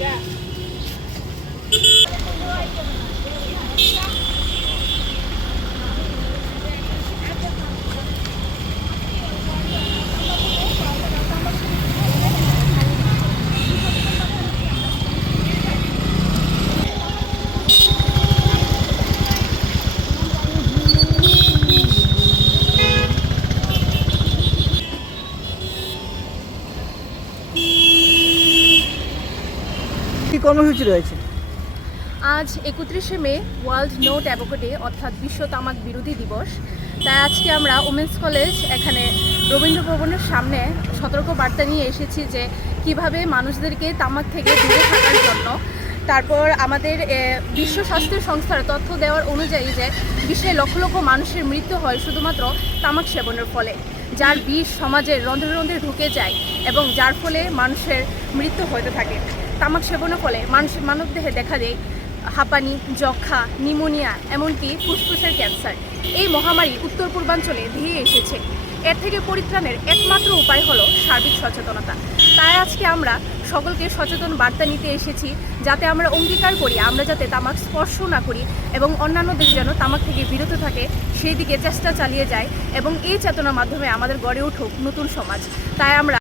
কি কর্মসূচি রয়েছে? আজ 31শে মে ওয়ার্ল্ড নো ট্যাবাকো ডে, অর্থাৎ বিশ্ব তামাক বিরোধী দিবস। তাই আজকে আমরা উমেন্স কলেজ এখানে রবীন্দ্র ভবনের সামনে সতর্ক বার্তা নিয়ে এসেছি যে কিভাবে মানুষদেরকে তামাক থেকে দূরে থাকার জন্য। তারপর আমাদের বিশ্ব স্বাস্থ্য সংস্থার তথ্য দেওয়ার অনুযায়ী যে বিশ্বে লক্ষ লক্ষ মানুষের মৃত্যু হয় শুধুমাত্র তামাক সেবনের ফলে, যার বিষ সমাজের রন্ধ্রে রন্ধ্রে ঢুকে যায় এবং যার ফলে মানুষের মৃত্যু হতে থাকে। তামাক সেবনের ফলে মানবদেহে দেখা দেয় হাঁপানি, যক্ষা, নিউমোনিয়া, এমনকি ফুসফুসের ক্যান্সার। এই মহামারী উত্তর পূর্বাঞ্চলে ধেয়ে এসেছে। এর থেকে পরিত্রাণের একমাত্র উপায় হলো সার্বিক সচেতনতা। তাই আজকে আমরা সকলকে সচেতন বার্তা নিতে এসেছি, যাতে আমরা অঙ্গীকার করি আমরা যাতে তামাক স্পর্শ না করি এবং অন্যান্যদের যেন তামাক থেকে বিরত থাকে সেই দিকে চেষ্টা চালিয়ে যায় এবং এই চেতনার মাধ্যমে আমাদের গড়ে উঠুক নতুন সমাজ। তাই আমরা